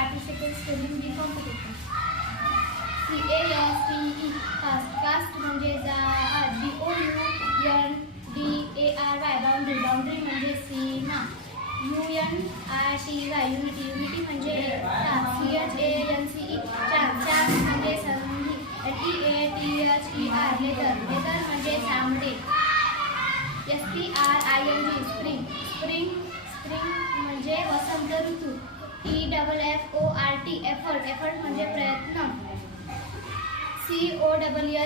participants studying the competition. CASTE caste म्हणजे जात. BOUNDARY boundary म्हणजे सीमा. UNITY unity म्हणजे एकता. CHANCE chance म्हणजे संधी. LEATHER leather म्हणजे चामडे. SPRING spring म्हणजे वसंत ऋतू. EFFORT म्हणजे प्रयत्न. COLLECTIVE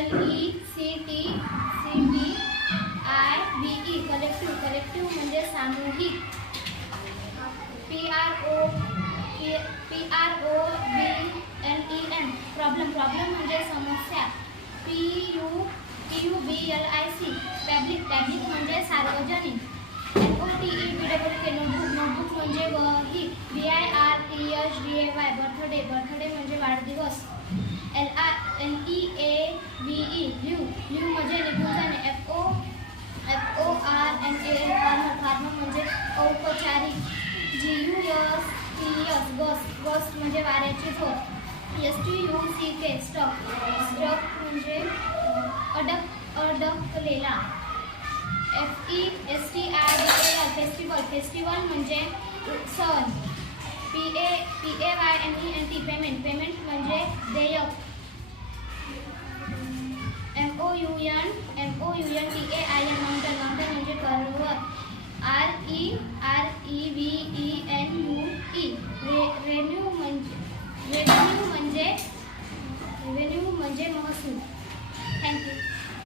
collective म्हणजे सामूहिक. PROBLEM म्हणजे समस्या. PUBLIC public म्हणजे सार्वजनिक. NOTEBWK notebook म्हणजे वही. BIRTHDAY birthday म्हणजे वाढदिवस. LEAVE लिव्ह म्हणजे निघून जाणे. FORMAL farmer म्हणजे औपचारिक. GUST म्हणजे वाऱ्याची झोप. STUCK स्टॉक म्हणजे अडकलेला. फेस्टिवल म्हणजे सण. PAYNENT पेमेंट म्हणजे देयक. MOUNTAIN माउंटन म्हणजे पर्वत. REVENUE म्हणजे महसूल. थँक्यू.